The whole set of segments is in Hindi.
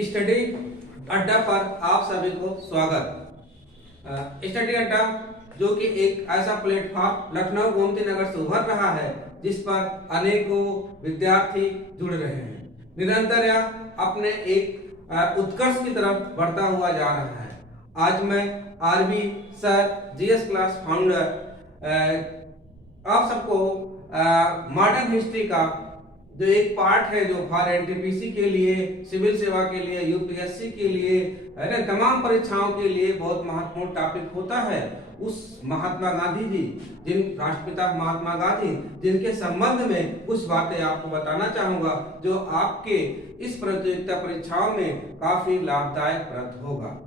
स्टडी अड्डा पर आप सभी को स्वागत। स्टडी अड्डा जो कि एक ऐसा प्लेटफॉर्म लखनऊ गोमती नगर से उभर रहा है जिस पर अनेकों विद्यार्थी जुड़ रहे हैं। निरंतर यह अपने एक उत्कर्ष की तरफ बढ़ता हुआ जा रहा है। आज मैं RB sir GS class founder आप सबको मॉडर्न हिस्ट्री का जो एक पार्ट है जो फॉर एनटीपीसी के लिए, सिविल सेवा के लिए, यूपीएससी के लिए, है ना, तमाम परीक्षाओं के लिए बहुत महत्वपूर्ण टॉपिक होता है। उस महात्मा गांधी जी, जिन राष्ट्रपिता महात्मा गांधी, जिनके संबंध में कुछ बातें आपको बताना चाहूंगा जो आपके इस प्रतियोगिता परीक्षाओं में काफी लाभदायक प्रद होगा।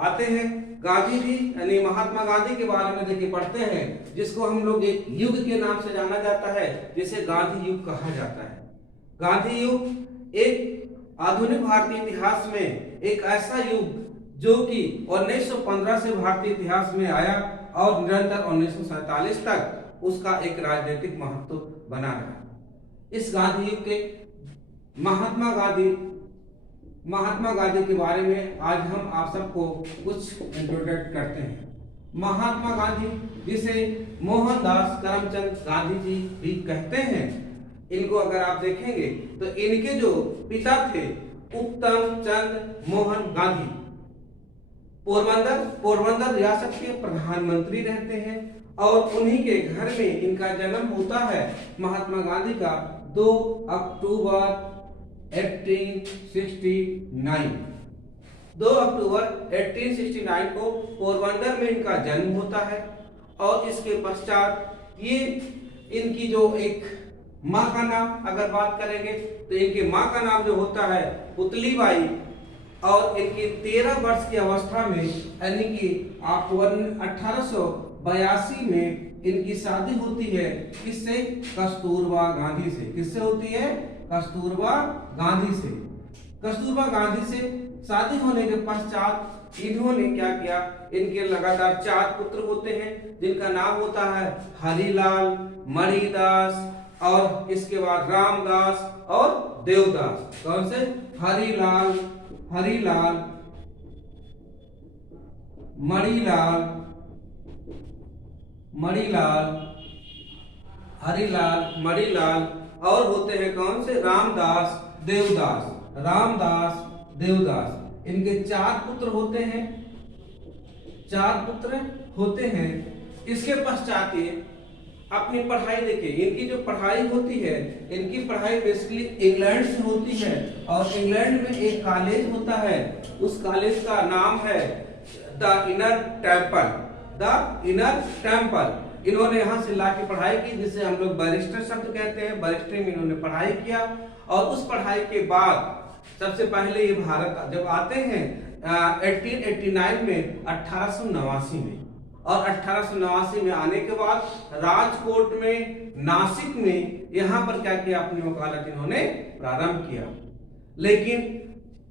आते हैं गांधी जी यानी महात्मा गांधी के बारे में देखिए पढ़ते हैं, जिसको हम लोग एक युग के नाम से जाना जाता है, जिसे गांधी युग कहा जाता है। गांधी युग एक आधुनिक भारतीय इतिहास में एक ऐसा युग जो कि 1915 से भारतीय इतिहास में आया और निरंतर 1947 तक उसका एक राजनीतिक महत्व बना रहा। इस गांधी युग के महात्मा गांधी के बारे में आज हम आप सबको कुछ इंट्रोडक्ट करते हैं। महात्मा गांधी, जिसे मोहनदास करमचंद गांधी जी भी कहते हैं, इनको अगर आप देखेंगे तो इनके जो पिता थे उत्तम चंद्र मोहन गांधी पोरबंदर रियासत के प्रधानमंत्री रहते हैं और उन्हीं के घर में इनका जन्म होता है। महात्मा गांधी का 2 अक्टूबर 1869 को पोरबंदर में इनका जन्म होता है। और इसके पश्चात ये इनकी जो एक माँ का नाम अगर बात करेंगे तो इनकी माँ का नाम जो होता है पुतलीबाई, और इनकी 13 वर्ष की अवस्था में यानी कि 1882 में इनकी शादी होती है। किससे? कस्तूरबा गांधी से। किससे होती है? कस्तूरबा गांधी से। कस्तूरबा गांधी से शादी होने के पश्चात इन्होंने क्या किया? इनके लगातार 4 पुत्र होते हैं जिनका नाम होता है हरिलाल, मणिदास और इसके बाद रामदास और देवदास। कौन से? हरिलाल, मणिलाल और होते हैं कौन से? रामदास, देवदास। इनके 4 पुत्र होते हैं। इसके पश्चात ये अपनी पढ़ाई देखिए, इनकी जो पढ़ाई होती है, इनकी पढ़ाई बेसिकली इंग्लैंड से होती है और इंग्लैंड में एक कॉलेज होता है, उस कॉलेज का नाम है द इनर टेम्पल। इन्होंने यहाँ से ला के पढ़ाई की, जिसे हम लोग बैरिस्टर शब्द कहते हैं। बैरिस्टरी में इन्होंने पढ़ाई किया और उस पढ़ाई के बाद सबसे पहले ये भारत जब आते हैं 1889 में 1889 में, और 1889 में आने के बाद राजकोट में, नासिक में यहाँ पर क्या किया? अपनी वकालत इन्होंने प्रारंभ किया। लेकिन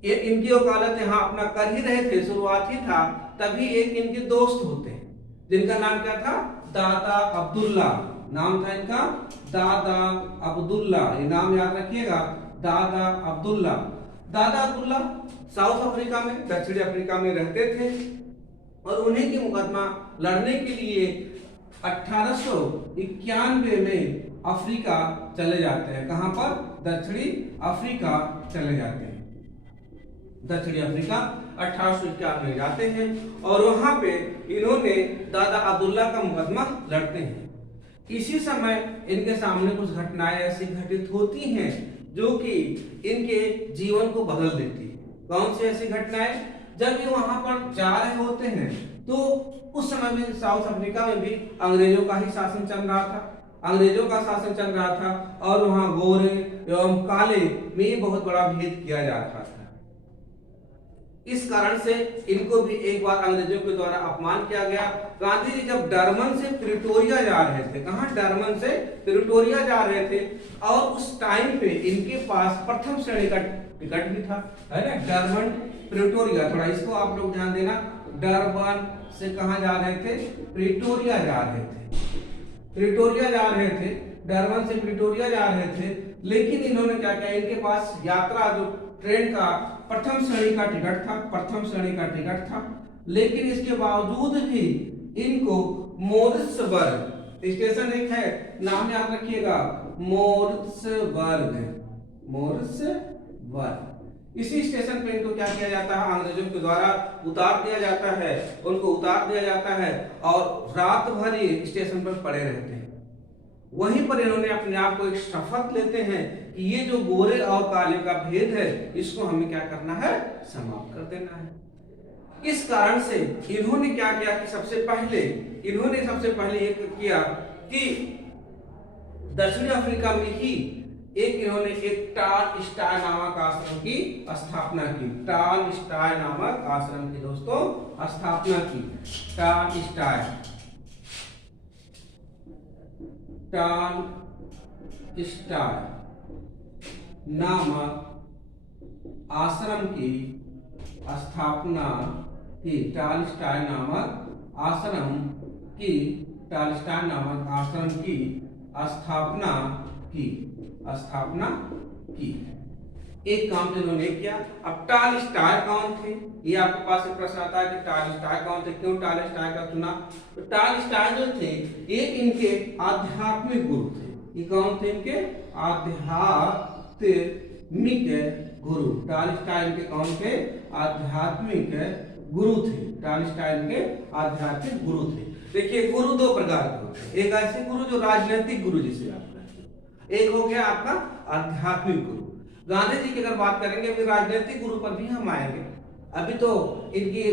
ये इनकी वकालत यहाँ अपना कर ही रहे थे, शुरुआत ही था, तभी एक इनके दोस्त होते हैं जिनका नाम क्या था? दादा अब्दुल्ला। नाम था इनका दादा अब्दुल्ला। ये नाम याद रखिएगा, दादा अब्दुल्ला साउथ अफ्रीका में, दक्षिणी अफ्रीका में रहते थे और उन्हीं की मुकदमा लड़ने के लिए 1891 में अफ्रीका चले जाते हैं। कहां पर? दक्षिणी अफ्रीका चले जाते हैं। दक्षिणी अफ्रीका 1891 में जाते हैं और वहां पे इन्होंने दादा अब्दुल्ला का मुकदमा लड़ते हैं। इसी समय इनके सामने कुछ घटनाएं ऐसी घटित होती हैं जो कि इनके जीवन को बदल देती है। कौन सी ऐसी घटनाएं? जब ये वहां पर जा रहे होते हैं तो उस समय में साउथ अफ्रीका में भी अंग्रेजों का ही शासन चल रहा था और वहां गोरे एवं काले में बहुत बड़ा भेद किया जा रहा था। इस कारण से इनको भी एक बार अंग्रेजों के द्वारा अपमान किया गया। गांधी जी जब डरमन से प्रिटोरिया जा रहे थे, कहां? डरमन से प्रिटोरिया जा रहे थे, और उस टाइम पे इनके पास प्रथम श्रेणी का टिकट भी था, है ना? डरमन प्रिटोरिया, थोड़ा इसको आप लोग ध्यान देना। डरबन से कहां जा रहे थे? प्रिटोरिया जा रहे थे। डरबन से प्रिटोरिया जा रहे थे, लेकिन इन्होंने क्या किया, इनके पास यात्रा जो ट्रेन का प्रथम श्रेणी का टिकट था, प्रथम श्रेणी का टिकट था, लेकिन इसके बावजूद भी इनको मोरिसबर्ग स्टेशन एक है, नाम याद रखिएगा, मोरिसबर्ग, मोरिसबर्ग, इसी स्टेशन पे इनको क्या किया जाता है, अंग्रेजों के द्वारा उतार दिया जाता है, उनको उतार दिया जाता है और रात भर ये स्टेशन पर पड़े रहते हैं। वहीं पर इन्होंने अपने आप को एक शपथ लेते हैं कि ये जो गोरे और काले का भेद है, इसको हमें क्या करना है, समाप्त कर देना है। इस कारण से इन्होंने क्या किया कि सबसे पहले ये किया कि दक्षिण अफ्रीका में ही इन्होंने एक टाल स्टाय नामक आश्रम की स्थापना की, टाल स्टाय नामक आश्रम की दोस्तों स्थापना की। टाल स्टाय नामक आश्रम की स्थापना की, टाल स्टाय नामक आश्रम की स्थापना की। एक काम तो इन्होंने किया। अब टॉलस्टॉय कौन थे, ये आपके पास एक प्रश्न आता है कि टॉलस्टॉय कौन थे, क्यों टॉलस्टॉय का चुना। तो टॉलस्टॉय जो थे एक इनके आध्यात्मिक गुरु थे। ये कौन थे, इनके आध्यात्मिक गुरु। टॉलस्टॉय इनके कौन थे, आध्यात्मिक गुरु थे। टॉलस्टॉय इनके आध्यात्मिक गुरु थे। देखिए गुरु दो प्रकार के होते हैं, एक ऐसे गुरु जो राजनीतिक गुरु जिसे आप कहते हैं, एक हो गया आपका आध्यात्मिक गुरु। गांधी जी की अगर बात करेंगे, अभी राजनीतिक गुरु पर भी हम आएंगे। अभी तो इनकी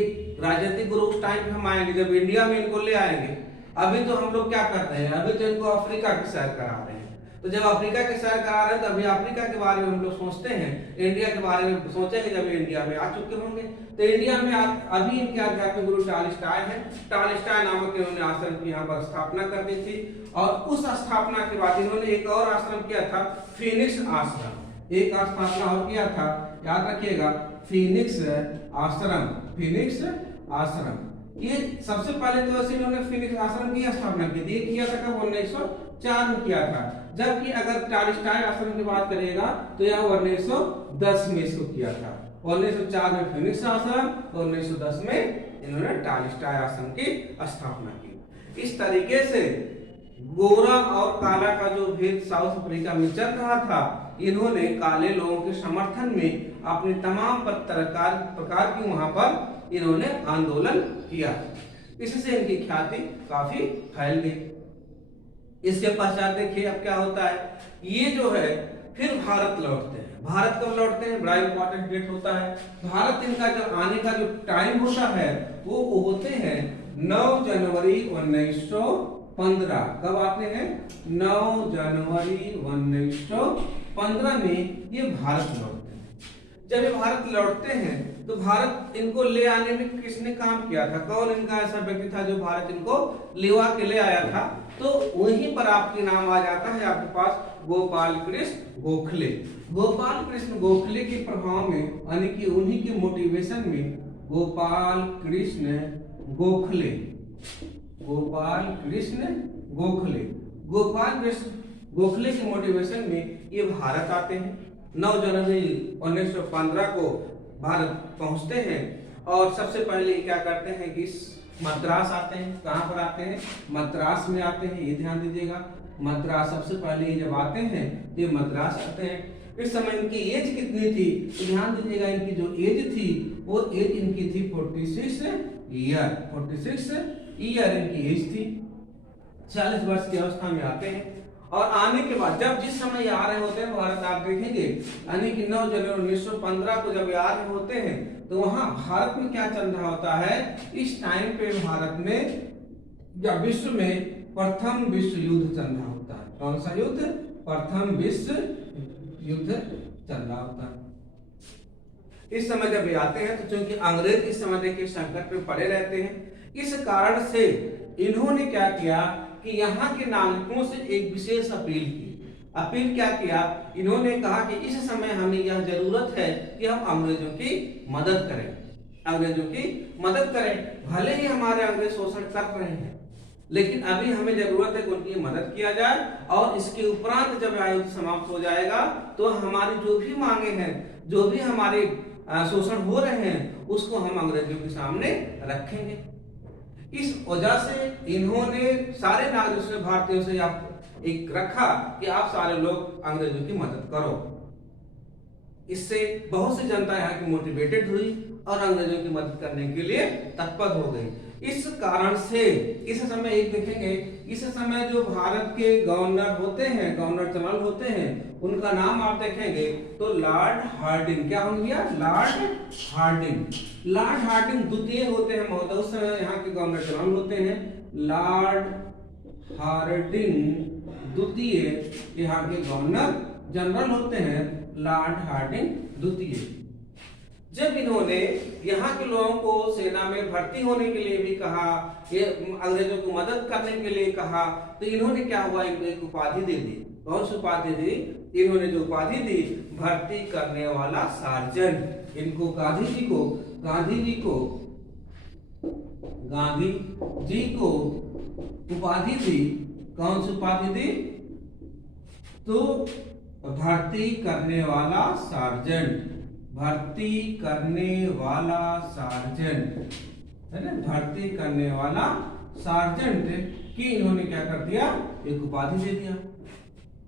राजनीतिक गुरु उस टाइम पे हम आएंगे जब इंडिया में इनको ले आएंगे। अभी तो हम लोग क्या कर रहे हैं, अभी तो इनको अफ्रीका की सैर करा रहे हैं। तो जब अफ्रीका की सैर करा रहे हैं तो अभी अफ्रीका के बारे में हम लोग सोचते हैं, इंडिया के बारे में सोचेंगे जब इंडिया में आ चुके होंगे। तो इंडिया में अभी इनके आध्यात्मिक गुरु टॉलस्टॉय है। टॉलस्टॉय नामक इन्होंने आश्रम की यहाँ पर स्थापना कर दी थी। और उस स्थापना के बाद इन्होंने एक और आश्रम किया था, फीनिक्स आश्रम। एक स्थापना और किया था, याद रखिएगा, फीनिक्स आश्रम। फीनिक्स आश्रम ये सबसे पहले तो वैसे इन्होंने फीनिक्स आश्रम की स्थापना की थी। किया था कब, 1904 में किया था। जबकि अगर टॉलस्टॉय आश्रम की बात करिएगा तो यह 1910 में इसको किया था। 1904 में फीनिक्स आश्रम और 1910 में इन्होंने टॉलस्टॉय आश्रम की स्थापना की। इस तरीके से गोरा और काला का जो भेद साउथ अफ्रीका में चल रहा था, इन्होंने काले लोगों के समर्थन में अपनी तमाम प्रकार की वहां पर इन्होंने आंदोलन किया। इससे इनकी ख्याति काफी फैल गई। इसके पश्चात देखिए अब क्या होता है, ये जो है फिर भारत लौटते हैं। भारत कब लौटते हैं, बड़ा इंपॉर्टेंट डेट होता है। भारत इनका जो आने का जो टाइम होता है वो होते हैं 9 जनवरी 1915। कब आते हैं, 9 जनवरी 1915 में ये भारत लौटते हैं। जब ये भारत लौटते हैं तो भारत इनको ले आने में किसने काम किया था, कौन इनका ऐसा व्यक्ति था जो भारत इनको लिवा के ले आया था। तो वहीं पर आपके नाम आ जाता है आपके पास गोपाल कृष्ण गोखले। गोपाल कृष्ण गोखले के प्रभाव में, यानी कि उन्हीं की मोटिवेशन में गोपाल कृष्ण गोखले के मोटिवेशन में ये भारत आते हैं। 9 जनवरी 1915 को भारत पहुंचते हैं और सबसे पहले क्या करते हैं कि मद्रास आते हैं। कहां पर आते हैं, मद्रास में आते हैं, ये ध्यान दीजिएगा। मद्रास सबसे पहले जब आते हैं तो ये मद्रास आते हैं। इस समय इनकी एज कितनी थी, तो ध्यान दीजिएगा, इनकी जो एज थी वो एज इनकी थी 46 ईयर। 46 ईयर इनकी एज थी। 40 वर्ष की अवस्था में आते हैं। और आने के बाद जब जिस समय आ रहे होते हैं भारत, आप देखेंगे यानी कि 9 जनवरी 1915 को जब आ रहे होते हैं तो वहां भारत में क्या चल रहा होता है, इस टाइम पे भारत में या विश्व में प्रथम विश्व युद्ध चल रहा होता है। कौन सा युद्ध, प्रथम विश्व युद्ध चल रहा होता है। इस समय जब ये आते हैं तो चूंकि अंग्रेज इस समय देखिए संकट में पड़े रहते हैं, इस कारण से इन्होंने क्या किया कि यहाँ के नागरिकों से एक विशेष अपील की। अपील क्या किया, इन्होंने कहा कि इस समय हमें यह जरूरत है कि हम अंग्रेजों की मदद करें। अंग्रेजों की मदद करें, भले ही हमारे अंग्रेज शोषण कर रहे हैं, लेकिन अभी हमें जरूरत है कि उनकी मदद किया जाए, और इसके उपरांत जब युद्ध समाप्त हो जाएगा तो हमारी जो भी मांगे हैं, जो भी हमारे शोषण हो रहे हैं, उसको हम अंग्रेजों के सामने रखेंगे। इस वजह से इन्होंने सारे नागरिकों से, भारतीयों से एक रखा कि आप सारे लोग अंग्रेजों की मदद करो। इससे बहुत सी जनता यहाँ की मोटिवेटेड हुई और अंग्रेजों की मदद करने के लिए तत्पर हो गई। इस कारण से इस समय एक देखेंगे, इस समय जो भारत के गवर्नर होते हैं, गवर्नर जनरल होते हैं, उनका नाम आप देखेंगे तो लॉर्ड हार्डिंग। क्या हो गया? Lord Hardinge. लॉर्ड हार्डिंग द्वितीय होते हैं महोदय, उस समय यहाँ के गवर्नर जनरल होते हैं लॉर्ड हार्डिंग द्वितीय, यहाँ के गवर्नर जनरल होते हैं लॉर्ड हार्डिंग द्वितीय। जब इन्होंने यहाँ के लोगों को सेना में भर्ती होने के लिए भी कहा, ये अंग्रेजों को मदद करने के लिए कहा, तो इन्होंने क्या हुआ, एक उपाधि दे दी। कौन सी उपाधि दी? इन्होंने जो उपाधि दी, भर्ती करने वाला सार्जेंट। इनको गांधी जी को उपाधि दी। कौन सी उपाधि दी? तो भर्ती करने वाला सार्जेंट, भर्ती करने वाला सार्जेंट है ना, भर्ती करने वाला सार्जेंट की इन्होंने क्या कर दिया, एक उपाधि दे दिया।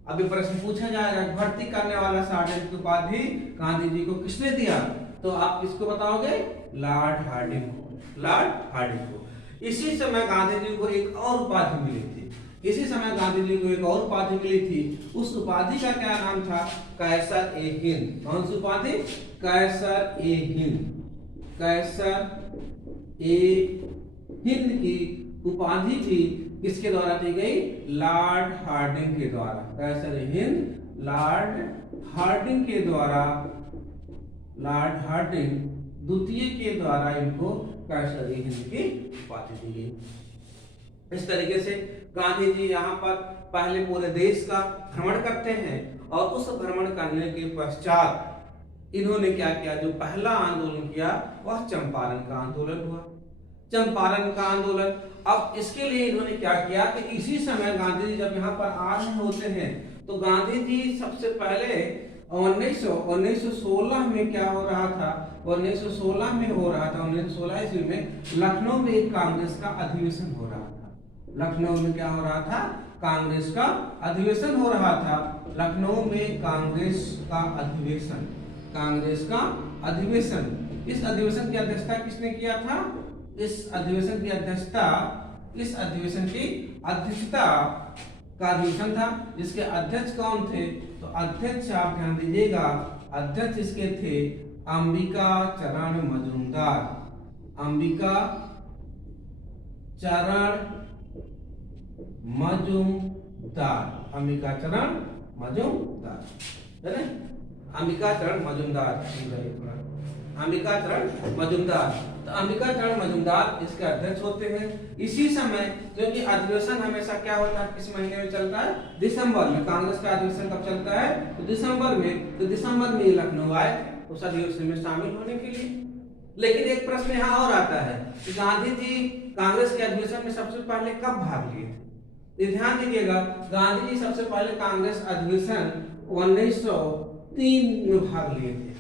अभी प्रश्न पूछा जाएगा, भर्ती करने वाला सार्जेंट की उपाधि गांधी जी को किसने दिया? तो आप किसको बताओगे? लॉर्ड हार्डिंग को, लॉर्ड हार्डिंग को। इसी समय गांधी जी को एक और उपाधि मिली थी, इसी समय गांधी जी को एक और उपाधि मिली थी। उस उपाधि का क्या नाम था? कैसर ए हिंद। कौन सी उपाधि? कैसर ए हिंद। कैसर ए हिंद की उपाधि भी किसके द्वारा दी गई? लॉर्ड हार्डिंग के द्वारा। कैसर ए हिंद लॉर्ड हार्डिंग के द्वारा, लॉर्ड हार्डिंग द्वितीय के द्वारा इनको कैसर ए हिंद की उपाधि दी गई। इस तरीके से गांधी जी यहाँ पर पहले पूरे देश का भ्रमण करते हैं, और उस भ्रमण करने के पश्चात इन्होंने क्या किया, जो पहला आंदोलन किया वह चंपारण का आंदोलन हुआ। चंपारण का आंदोलन, अब इसके लिए इन्होंने क्या किया कि इसी समय गांधी जी जब यहाँ पर आ रहे होते हैं, तो गांधी जी सबसे पहले 1916 में क्या हो रहा था, 1916 में हो रहा था, 1916 ईस्वी में लखनऊ में एक कांग्रेस का अधिवेशन हो रहा था। लखनऊ में क्या हो रहा था? कांग्रेस का अधिवेशन हो रहा था। लखनऊ में कांग्रेस का अधिवेशन, कांग्रेस का अधिवेशन। इस अधिवेशन की अध्यक्षता किसने किया था? इस अधिवेशन की अध्यक्षता का अधिवेशन था, जिसके अध्यक्ष कौन थे? तो अध्यक्ष आप ध्यान दीजिएगा, अध्यक्ष इसके थे अंबिका चरण मजूमदार। अंबिका चरण मजूमदार, अंबिका चरण मजूमदार है ना, अंबिका चरण मजूमदार, अंबिका चरण मजूमदार। तो अंबिका चरण मजूमदार इसके अध्यक्ष होते हैं। इसी समय, क्योंकि अधिवेशन हमेशा क्या होता है, किस महीने में चलता है? दिसंबर में। कांग्रेस का अधिवेशन कब चलता है? तो दिसंबर में। तो दिसंबर में ये लखनऊ आए उस अधिवेशन में शामिल होने के लिए। लेकिन एक प्रश्न यहाँ और आता है कि गांधी जी कांग्रेस के अधिवेशन में सबसे पहले कब भाग लिए थे? ध्यान दीजिएगा, गांधी जी सबसे पहले कांग्रेस अधिवेशन 1903 में भाग लिए थे,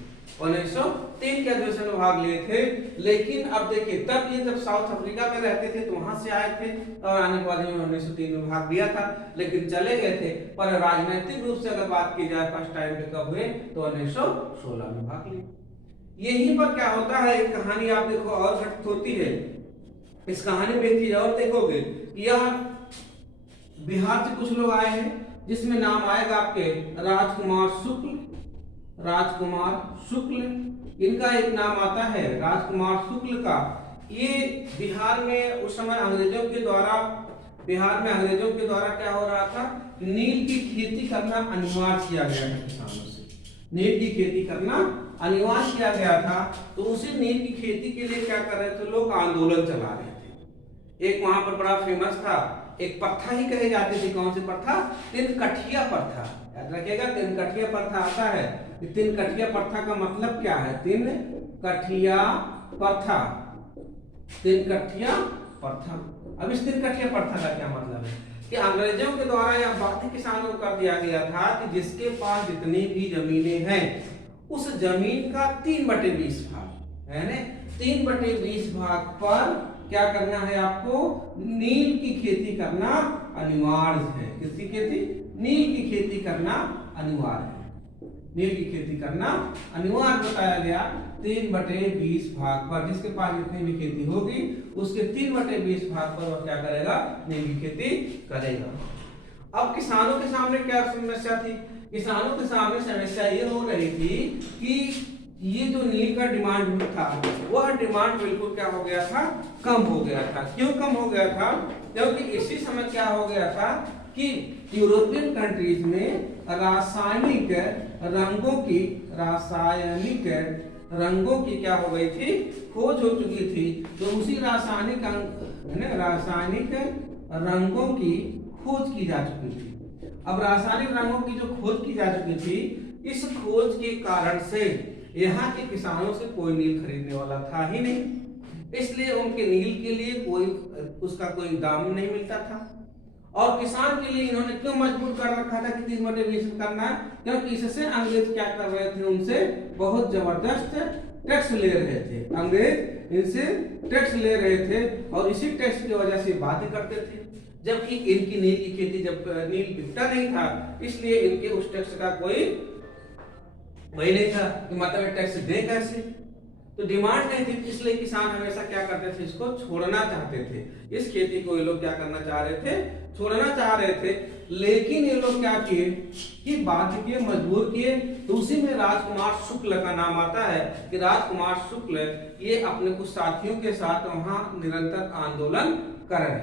1903 के अधिवेशन में भाग लिए थे। लेकिन अब देखिए, तब ये जब साउथ अफ्रीका में रहते थे तो वहां से आए थे, और आने के बाद 1903 में भाग लिया था, लेकिन चले गए थे। पर राजनीतिक रूप से अगर बात की जाए फर्स्ट टाइम पे कब हुए, तो 1916 में भाग लिए। यहीं पर क्या होता है, एक कहानी आप देखो और घटित होती है। इस कहानी में एक चीज और देखोगे, यह बिहार से कुछ लोग आए हैं, जिसमें नाम आएगा आपके राजकुमार शुक्ल। राजकुमार शुक्ल, इनका एक नाम आता है राजकुमार शुक्ल का। ये बिहार में उस समय अंग्रेजों के द्वारा क्या हो रहा था, नील की खेती करना अनिवार्य किया गया था किसानों से। नील की खेती करना अनिवार्य किया गया था, तो उसी नील की खेती के लिए क्या कर रहे थे लोग, आंदोलन चला रहे थे। एक वहां पर बड़ा फेमस था, एक प्रथा ही कही जाती थी। कौन सी प्रथा? तिनकठिया प्रथा। याद रखिएगा, तिनकठिया प्रथा आता है। तिनकठिया प्रथा का मतलब क्या है? तिनकठिया प्रथा, तिनकठिया प्रथा। अब इस निरकठिया प्रथा का क्या मतलब है कि अंग्रेजों के द्वारा यह बाध्य किसानों को कर दिया गया था कि जिसके पास जितनी भी जमीनें हैं उस जमीन का 3/20 भाग यानी 3/20 भाग पर क्या करना है आपको, नील की खेती करना अनिवार्य है। किसकी खेती? नील की खेती करना अनिवार्य है। नील की खेती करना अनिवार्य बताया गया 3/20 भाग पर। जिसके पास जितनी भी खेती होगी उसके 3/20 भाग पर वह क्या करेगा, नील की खेती करेगा। अब किसानों के सामने क्या समस्या थी? किसानों के सामने समस्या ये हो रही थी कि ये जो नील का डिमांड था वह डिमांड बिल्कुल क्या हो गया था, कम हो गया था। क्यों कम हो गया था? क्योंकि इसी समय क्या हो गया था कि यूरोपियन कंट्रीज में रासायनिक रंगों की क्या हो गई थी, खोज हो चुकी थी। तो उसी रासायनिक रंगों की खोज की जा चुकी थी। अब रासायनिक रंगों की जो खोज की जा चुकी थी, इस खोज के कारण से यहाँ के किसानों से कोई नील खरीदने वाला था ही नहीं, इसलिए उनके नील के लिए उसका कोई दाम नहीं मिलता था। और किसान के लिए इन्होंने क्यों मजबूर कर रखा था कि 3/20 करना है? क्योंकि इससे अंग्रेज क्या कर रहे थे, उनसे बहुत जबरदस्त टैक्स ले रहे थे। अंग्रेज इनसे टैक्स ले रहे थे और इसी टैक्स की वजह से बाध्य करते थे। जबकि इनकी नील की खेती जब नील बिकता नहीं था, इसलिए इनके उस टैक्स का कोई वही नहीं था कि मतलब टैक्स दे कैसे। तो डिमांड नहीं थी, इसलिए किसान हमेशा क्या करते थे, इसको छोड़ना चाहते थे। इस खेती को ये लोग क्या करना चाह रहे थे, छोड़ना चाह रहे थे। लेकिन ये लोग क्या किए कि बाध्य किए, मजबूर किए। तो उसी में राजकुमार शुक्ल का नाम आता है कि राजकुमार शुक्ल ये अपने कुछ साथियों के साथ वहां निरंतर आंदोलन कर रहे थे,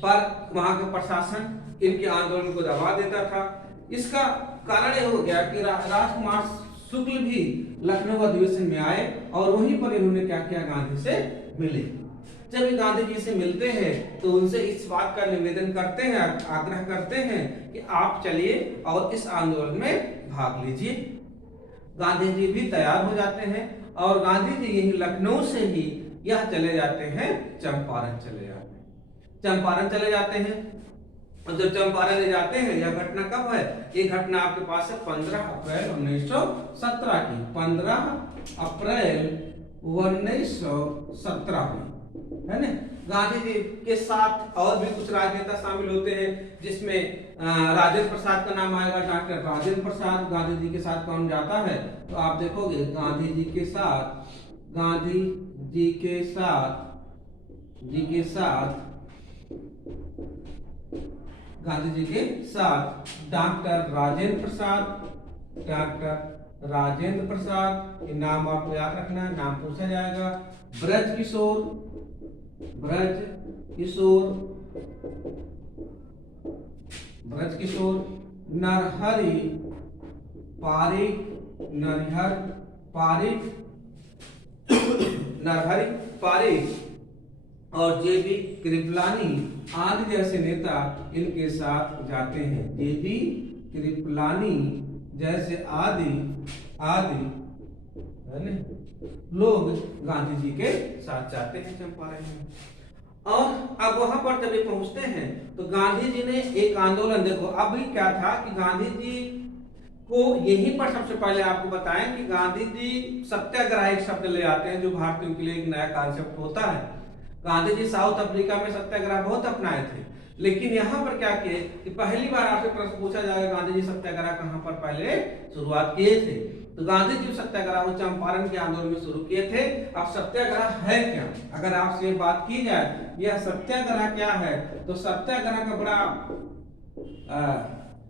पर वहां का प्रशासन इनके आंदोलन को दबा देता था। इसका कारण ये हो गया कि राजकुमार शुक्ल भी लखनऊ अधिवेशन में आए और वहीं पर इन्होंने क्या किया, गांधी से मिले। जब ये गांधी जी से मिलते हैं तो उनसे इस बात का निवेदन करते हैं, आग्रह करते हैं कि आप चलिए और इस आंदोलन में भाग लीजिए। गांधी जी भी तैयार हो जाते हैं और गांधी जी यही लखनऊ से ही यह चले जाते हैं, चंपारण चले जाते हैं। और जब चंपारण ले जाते हैं, यह घटना कब है? ये घटना आपके पास है 15 अप्रैल 1917 की। 15 अप्रैल 1917 में, है ना। गांधी जी के साथ और भी कुछ राजनेता शामिल होते हैं, जिसमें राजेंद्र प्रसाद का नाम आएगा। डॉक्टर राजेंद्र प्रसाद गांधी जी के साथ कौन जाता है? तो आप देखोगे गांधी जी के साथ डॉक्टर राजेंद्र प्रसाद, ये नाम आपको याद रखना है, नाम पूछा जाएगा। ब्रज किशोर, नरहरि पारिक और जेबी कृपलानी आदि जैसे नेता इनके साथ जाते हैं। जेबी कृपलानी जैसे आदि है ना लोग गांधी जी के साथ जाते हैं चंपारण में। और अब वहां पर जब ये पहुंचते हैं तो गांधी जी ने एक आंदोलन, देखो अभी क्या था कि गांधी जी को यहीं पर सबसे पहले आपको बताएं कि गांधी जी सत्याग्रह एक शब्द ले आते हैं, जो भारतीयों के लिए एक नया कॉन्सेप्ट होता है। गांधी जी साउथ अफ्रीका में सत्याग्रह बहुत अपनाए थे, लेकिन यहाँ पर क्या किए कि पहली बार आपसे प्रश्न पूछा जाएगा गांधी जी सत्याग्रह कहाँ पर पहले शुरुआत किए थे। तो गांधी जी सत्याग्रह चंपारण के आंदोलन में शुरू किए थे। अब सत्याग्रह है क्या? अगर आपसे बात की जाए यह सत्याग्रह क्या है, तो सत्याग्रह का बड़ा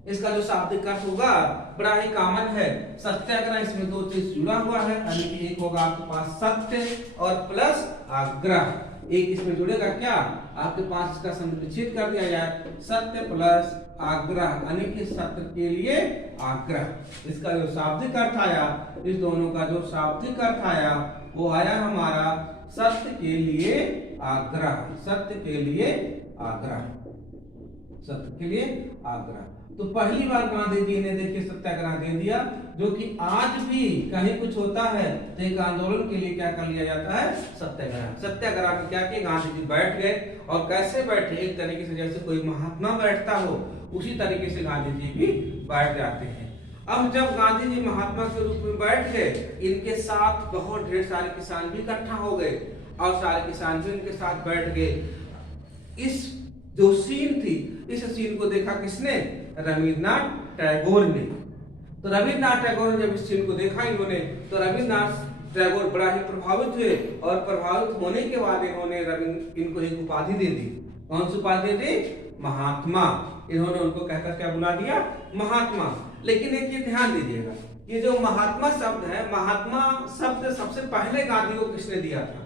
इसका जो शाब्दिक अर्थ होगा बड़ा ही कॉमन है। सत्याग्रह, इसमें दो चीज जुड़ा हुआ है, यानी एक होगा आपके पास सत्य और प्लस आग्रह। एक इसमें जुड़ेगा क्या, आपके पास इसका संक्षिप्त कर दिया जाए, सत्य प्लस आग्रह, यानी कि सत्य के लिए आग्रह। इसका जो शाब्दिक अर्थ आया, इस दोनों का जो शाब्दिक अर्थ आया वो आया हमारा सत्य के लिए आग्रह, सत्य के लिए आग्रह। तो पहली बार गांधी जी ने देखिए सत्याग्रह दे दिया, जो कि आज भी कहीं कुछ होता है तो एक आंदोलन के लिए क्या कर लिया जाता है, सत्याग्रह। सत्याग्रह में क्या किया, गांधी जी बैठ गए, और कैसे बैठे, एक तरीके से जैसे कोई महात्मा बैठता हो उसी तरीके से गांधी जी भी बैठ जाते हैं। अब जब गांधी जी महात्मा के रूप में बैठ गए, इनके साथ बहुत ढेर सारे किसान भी इकट्ठा हो गए और सारे किसान भी इनके साथ बैठ गए। इस जो सीन थी, इस सीन को देखा किसने, रविन्द्रनाथ टैगोर ने। तो रविन्द्रनाथ टैगोर ने जब इस सीन को देखा इन्होंने, तो रविन्द्रनाथ टैगोर बड़ा ही प्रभावित हुए, और प्रभावित होने के बाद इन्होंने इनको एक उपाधि दे दी। कौन सी उपाधि दे दी, महात्मा। इन्होंने उनको कहकर क्या बुला दिया, महात्मा। लेकिन एक ये ध्यान दीजिएगा, ये जो महात्मा शब्द है, महात्मा शब्द सबसे पहले गांधी को किसने दिया था।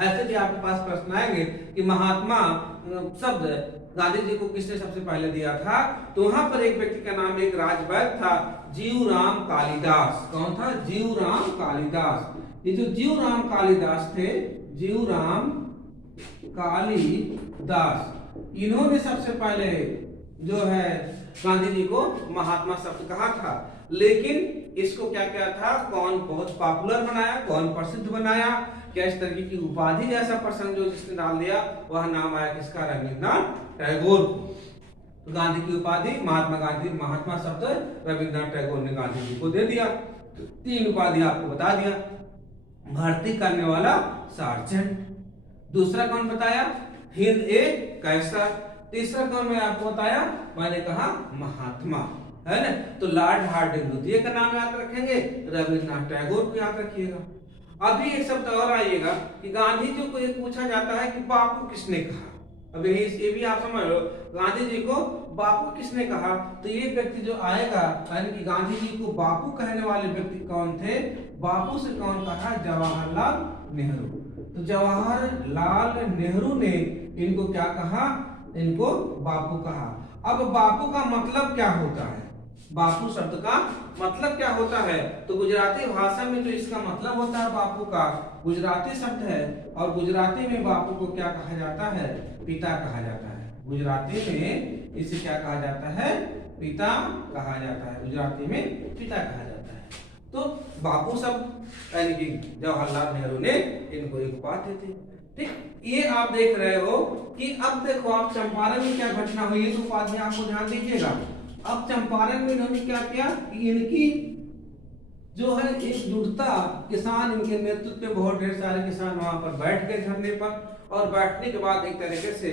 ऐसे भी आपके पास प्रश्न आएंगे कि महात्मा शब्द गांधी जी को किसने सबसे पहले दिया था, तो वहां पर एक व्यक्ति का नाम, एक राजवैद्य था, जीवराम कालिदास। कौन था, जीवराम कालिदास। ये जो जीवराम कालिदास थे, जीवराम कालिदास, इन्होंने सबसे पहले जो है गांधी जी को महात्मा शब्द कहा था। लेकिन इसको क्या किया था, कौन बहुत पॉपुलर बनाया, कौन प्रसिद्ध बनाया, क्या इस तरीके की उपाधि जैसा प्रसंग जो जिसने डाल दिया, वह नाम आया किसका, रविन्द्रनाथ टैगोर को। तो गांधी की उपाधि, महात्मा गांधी, महात्मा शब्द रविन्द्रनाथ टैगोर ने गांधी जी को दे दिया। तो 3 उपाधि आपको बता दिया, भर्ती करने वाला सार्जेंट, दूसरा कौन बताया, हिंद ए कैसर, तीसरा कौन मैं आपको बताया, मैंने कहा महात्मा, है ना। तो लॉर्ड हार्डिंग द्वितीय का नाम याद रखेंगे, रविन्द्रनाथ टैगोर को याद रखिएगा। अभी एक शब्द और आइएगा कि गांधी जी को ये पूछा जाता है कि बापू किसने कहा। अब ये भी आप समझ लो, गांधी जी को बापू किसने कहा, तो ये व्यक्ति जो आएगा, यानी कि गांधी जी को बापू कहने वाले व्यक्ति कौन थे, बापू से कौन कहा, जवाहरलाल नेहरू। तो जवाहरलाल नेहरू ने इनको क्या कहा, इनको बापू कहा। अब बापू का मतलब क्या होता है, बापू शब्द का मतलब क्या होता है, तो गुजराती भाषा में जो इसका मतलब होता है बापू का, गुजराती शब्द है, और गुजराती में बापू को क्या कहा जाता है, पिता कहा जाता है। गुजराती में इसे क्या कहा जाता है, पिता कहा जाता है, गुजराती में पिता कहा जाता है। तो बापू शब्द यानी कि जवाहरलाल नेहरू ने इनको एक उपाधि दी। ठीक, ये आप देख रहे हो कि अब देखो आप चंपारण में क्या घटना हुई, ये उपाधि आपको ध्यान दीजिएगा। अब चंपारण में इन्होंने क्या किया कि इनकी जो है एक जुटता, किसान इनके नेतृत्व में बहुत ढेर सारे किसान वहां पर बैठ गए धरने पर, और बैठने के बाद एक तरीके से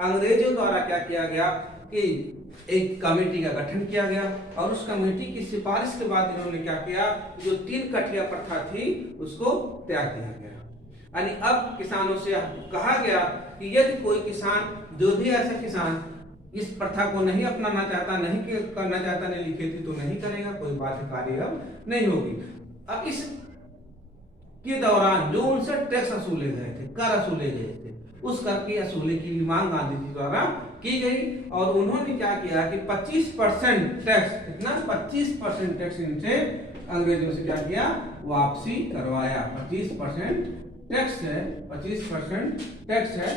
अंग्रेजों द्वारा क्या किया गया कि एक कमेटी का गठन किया गया, और उस कमेटी की सिफारिश के बाद इन्होंने क्या किया, जो 3 कठिया प्रथा थी उसको त्याग दिया गया। यानी अब किसानों से कहा गया कि यदि कोई किसान, जो भी ऐसा किसान इस प्रथा को नहीं अपनाना चाहता, नहीं करना चाहता, नहीं लिखी थी तो नहीं करेगा, कोई बाध्यकारी अब नहीं होगी। अब इस के दौरान जो उनसे टैक्स वसूले गए थे, कर वसूले गए थे, उस कर की वसूली की भी मांग गांधी जी द्वारा की गई, और उन्होंने क्या किया कि 25% टैक्स, कितना 25% टैक्स इनसे अंग्रेजों से क्या किया, वापसी करवाया। 25% टैक्स है, 25% टैक्स है,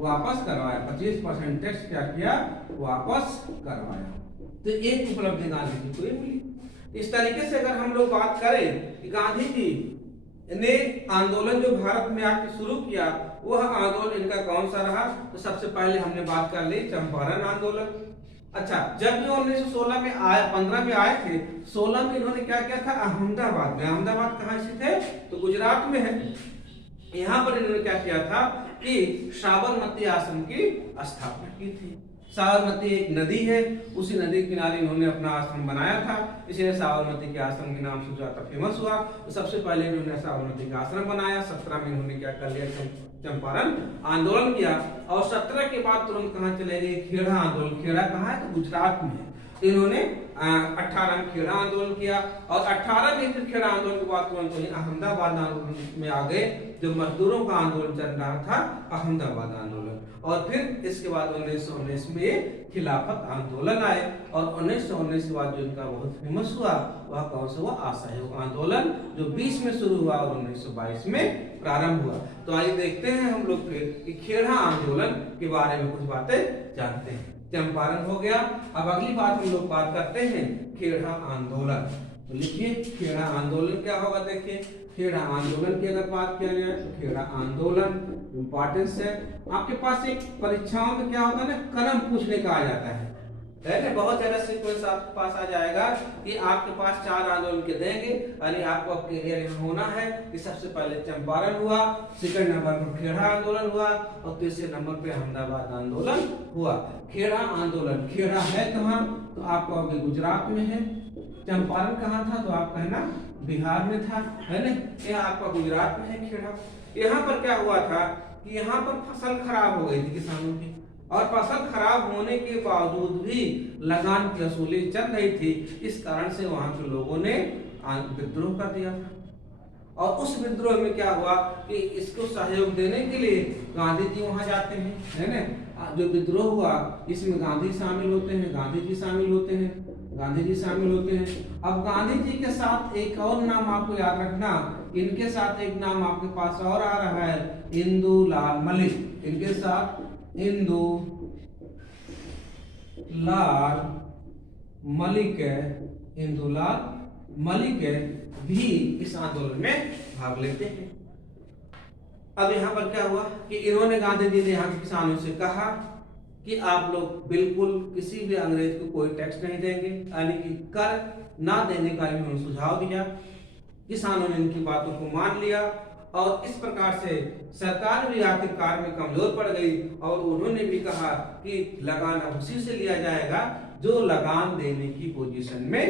वापस करवाया। 25% टैक्स क्या किया, वापस करवाया। तो एक उपलब्धि गांधी जी को ये मिली। इस तरीके से अगर हम लोग बात करें कि गांधी जी ने आंदोलन जो भारत में आके शुरू किया, वह आंदोलन इनका कौन सा रहा, तो सबसे पहले हमने बात कर ली चंपारण आंदोलन। अच्छा, जब भी 1916 में आए, 15 में आए थे, 16 में इन्होंने क्या किया था, अहमदाबाद में। अहमदाबाद कहाँ स्थित है, तो गुजरात में है। यहाँ पर इन्होंने क्या किया था कि साबरमती आश्रम की स्थापना की थी। साबरमती एक नदी है, उसी नदी के किनारे इन्होंने अपना आश्रम बनाया था, इसलिए साबरमती के आश्रम के नाम से ज्यादा फेमस हुआ। तो सबसे पहले इन्होंने साबरमती का आश्रम बनाया। 17 में इन्होंने क्या कर लिया, चंपारण आंदोलन किया, और 17 के बाद तुरंत कहाँ चले गए, खेड़ा आंदोलन। खेड़ा कहाँ है, तो गुजरात में है। इन्होंने 18 में खेड़ा आंदोलन किया, और 18 में फिर खेड़ा आंदोलन के बाद तुरंत अहमदाबाद आंदोलन में आ गए, जो मजदूरों का आंदोलन चल रहा था, अहमदाबाद आंदोलन। और फिर इसके बाद 1919 में खिलाफत आंदोलन आए, और 1919 के बाद जो इनका बहुत फेमस हुआ वह कौन सा हुआ, असहयोग आंदोलन, जो 20 में शुरू हुआ और 1922 में प्रारंभ हुआ। तो आइए देखते हैं हम लोग फिर कि खेड़ा आंदोलन के बारे में कुछ बातें जानते हैं। चंपारण हो गया। अब अगली बात हम लोग बात करते हैं खेड़ा आंदोलन। तो लिखिए खेड़ा आंदोलन क्या होगा। देखिए खेड़ा आंदोलन की अगर बात किया जाए तो खेड़ा आंदोलन इंपॉर्टेंस है। आपके पास एक परीक्षाओं में क्या होता है ना, क्रम पूछने का आ जाता है ना, बहुत ज्यादा सीक्वेंस आपके पास आ जाएगा कि आपके पास 4 आंदोलन के देंगे, यानी आपको क्लियर होना है कि सबसे पहले चंपारण हुआ, सेकंड नंबर पर खेड़ा आंदोलन हुआ और तीसरे नंबर पे अहमदाबाद आंदोलन हुआ। खेड़ा आंदोलन, खेड़ा है कहाँ, तो आपको अभी गुजरात में है। चंपारण कहाँ था, तो आप कहना बिहार में था, है ना। यह आपका गुजरात में है खेड़ा। यहाँ पर क्या हुआ था कि यहाँ पर फसल खराब हो गई थी किसानों की, और फसल खराब होने के बावजूद भी लगान की वसूली चल रही थी। इस कारण से वहां के लोगों ने विद्रोह कर दिया था। और उस विद्रोह में क्या हुआ कि इसको सहयोग देने के लिए गांधी जी वहां जाते हैं, है ना। जो विद्रोह हुआ इसमें गांधी शामिल होते हैं, गांधी जी शामिल होते हैं, गांधी जी शामिल होते हैं। अब गांधी जी के साथ एक और नाम आपको याद रखना, इनके साथ एक नाम आपके पास और आ रहा है, इंदुलाल मलिक। इनके साथ इंदुलाल मलिक है, इंदुलाल मलिक है भी इस आंदोलन में भाग लेते हैं। अब यहाँ पर क्या हुआ कि इन्होंने, गांधी जी ने यहाँ के किसानों से कहा कि आप लोग बिल्कुल किसी भी अंग्रेज को कोई टैक्स नहीं देंगे, यानी कि कर ना देने का इन्होंने सुझाव दिया। किसानों ने इनकी बातों को मान लिया और इस प्रकार से सरकार भी आखिरकार में कमजोर पड़ गई और उन्होंने भी कहा कि लगान अब उसी से लिया जाएगा जो लगान देने की पोजीशन में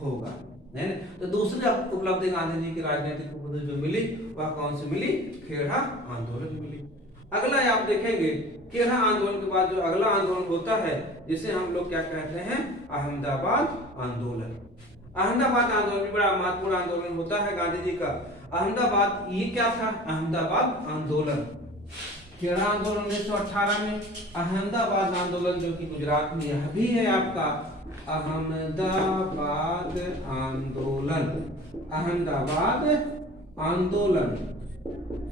होगा, है ना। तो दूसरी उपलब्धि गांधी जी की राजनीतिक उपलब्धि जो मिली वह कौन सी मिली, खेड़ा आंदोलन मिली। अगला आप देखेंगे खेड़ा आंदोलन के बाद जो अगला आंदोलन होता है जिसे हम लोग क्या कहते हैं, अहमदाबाद आंदोलन। अहमदाबाद आंदोलन भी बड़ा महत्वपूर्ण आंदोलन होता है गांधी जी का। अहमदाबाद, ये क्या था, अहमदाबाद आंदोलन। खेड़ा आंदोलन 1918 में, अहमदाबाद आंदोलन जो कि गुजरात में यह भी है आपका अहमदाबाद आंदोलन। अहमदाबाद आंदोलन,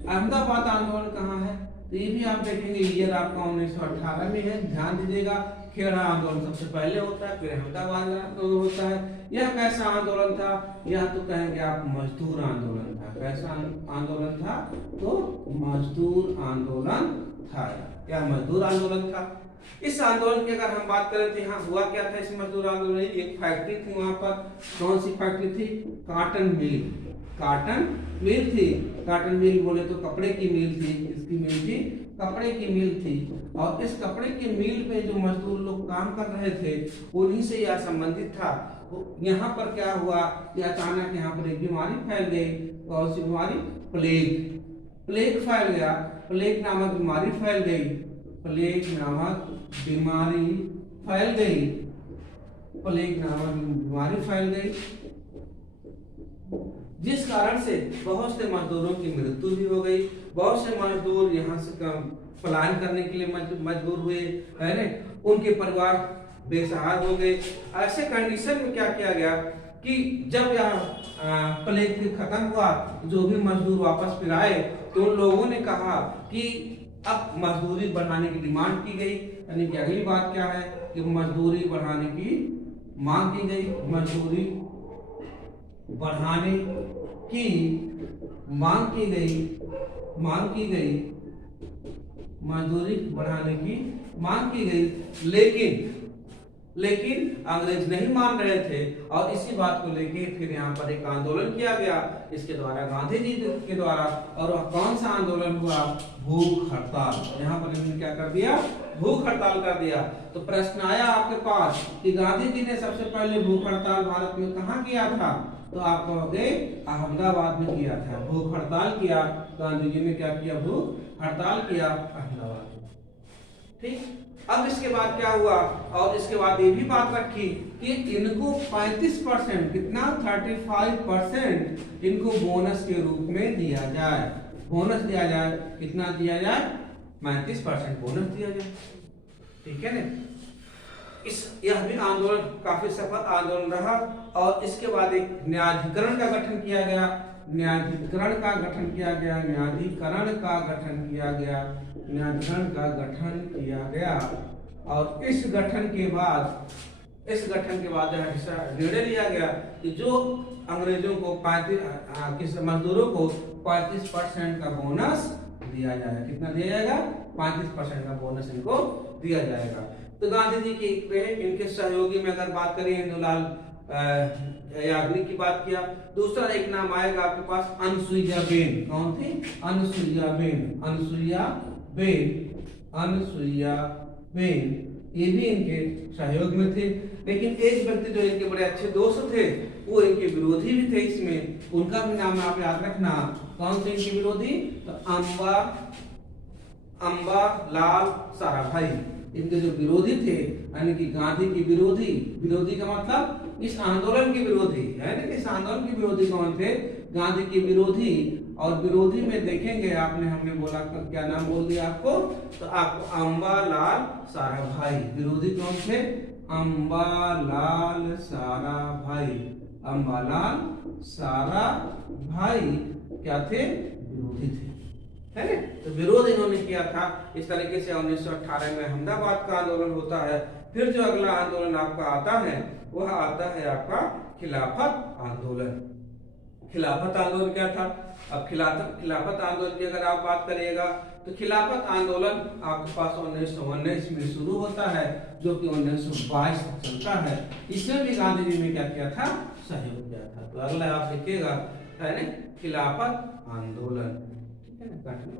अहमदाबाद आंदोलन कहाँ है, तो ये भी आप देखेंगे ईयर आपका 1918 में है। ध्यान दीजिएगा खेड़ा आंदोलन सबसे पहले होता है, फिर अहमदाबाद आंदोलन होता है। यह कैसा आंदोलन था, यह तो कहेंगे आप मजदूर आंदोलन था। कैसा आंदोलन था, तो मजदूर आंदोलन था, या मजदूर आंदोलन था। इस आंदोलन की अगर हम बात करें तो यहाँ हुआ क्या था, इस मजदूर आंदोलन में एक फैक्ट्री थी वहां पर। कौन सी फैक्ट्री थी, कॉटन मिल, कॉटन मिल थी। कॉटन मिल बोले तो कपड़े की मिल थी, इसकी मिल थी, कपड़े की मिल थी। और इस कपड़े की मिल पे जो मजदूर लोग काम कर रहे थे उन्हीं से यह संबंधित था। यहाँ पर क्या हुआ कि अचानक यहाँ पर एक बीमारी फैल गई। कौन सी बीमारी, प्लेग। प्लेग फैल गया, प्लेग नामक बीमारी फैल गई, प्लेग नामक बीमारी फैल गई, प्लेग नामक बीमारी फैल गई, जिस कारण से बहुत से मजदूरों की मृत्यु भी हो गई। बहुत से मजदूर यहाँ से पलायन करने के लिए मजबूर हुए, है ना। उनके परिवार बेसहारा हो गए। ऐसे कंडीशन में क्या किया गया कि जब यह प्लेग खत्म हुआ, जो भी मजदूर वापस फिर आए तो उन लोगों ने कहा कि अब मजदूरी बढ़ाने की डिमांड की गई। यानी कि अगली बात क्या है कि मजदूरी बढ़ाने की मांग की गई, मजदूरी बढ़ाने की मांग की गई, मजदूरी बढ़ाने की मांग की गई। लेकिन अंग्रेज नहीं मान रहे थे और इसी बात को लेके फिर यहाँ पर एक आंदोलन किया गया, इसके द्वारा गांधी जी के द्वारा। और वह कौन सा आंदोलन हुआ, भूख हड़ताल। यहाँ पर इन्होंने क्या कर दिया, भूख हड़ताल कर दिया। तो प्रश्न आया आपके पास कि गांधी जी ने सबसे पहले भूख हड़ताल भारत में कहाँ किया था, तो आप कहोगे अहमदाबाद में किया था। भूख हड़ताल किया गांधी जी ने, क्या किया, भूख हड़ताल किया अहमदाबाद में। ठीक। अब इसके बाद क्या हुआ, और इसके बाद ये भी बात रखी कि इनको 35%, कितना, 35% इनको बोनस के रूप में दिया जाए। बोनस दिया जाए, कितना दिया जाए, 35% बोनस दिया जाए। ठीक है ना। यह भी आंदोलन काफी सफल आंदोलन रहा। और इसके बाद एक न्यायाधिकरण का गठन किया गया, न्यायाधिकरण का गठन किया गया, न्यायाधिकरण का गठन किया गया, न्यायाधिकरण का गठन किया गया। और इस गठन के बाद निर्णय लिया गया कि जो अंग्रेजों को 35 मजदूरों को 35% का बोनस दिया जाएगा। कितना दिया जाएगा? 35% का बोनस इनको दिया जाएगा। तो गांधी जी के इनके सहयोगी में अगर बात करें, इंदुलाल याग्निक की बात किया। दूसरा एक नाम आएगा आपके पास, अनसुईया बेन। कौन थी? अनसुईया बेन। ये भी इनके सहयोग में थे। लेकिन एक व्यक्ति जो इनके बड़े अच्छे दोस्त थे, वो इनके विरोधी भी थे इसमें, उनका भी नाम आप याद रखना। कौन थे इनके विरोधी? तो अंबा लाल साराभाई इनके जो विरोधी थे, यानी कि गांधी की विरोधी का मतलब इस आंदोलन के विरोधी है ना। इस आंदोलन के विरोधी कौन थे? गांधी के विरोधी। और विरोधी में देखेंगे आपने, हमने बोला क्या नाम बोल दिया आपको, तो आपको अंबालाल साराभाई। विरोधी कौन थे? अंबालाल साराभाई क्या थे? विरोधी थे, है ना। तो विरोध इन्होंने किया था। इस तरीके से 1918 में अहमदाबाद का आंदोलन होता है। फिर जो अगला आंदोलन आपका आता है, वह आता है आपका खिलाफत आंदोलन। खिलाफत आंदोलन क्या था? अब खिलाफत आंदोलन की अगर आप बात करिएगा, तो खिलाफत आंदोलन आपके पास 1919 में शुरू होता है, जो कि 1922 तक चलता है। इसमें भी गांधी जी ने क्या किया था? सहयोग किया था। तो अगला आप लिखिएगा, है ना, खिलाफत आंदोलन। ठीक है ना, काट लो।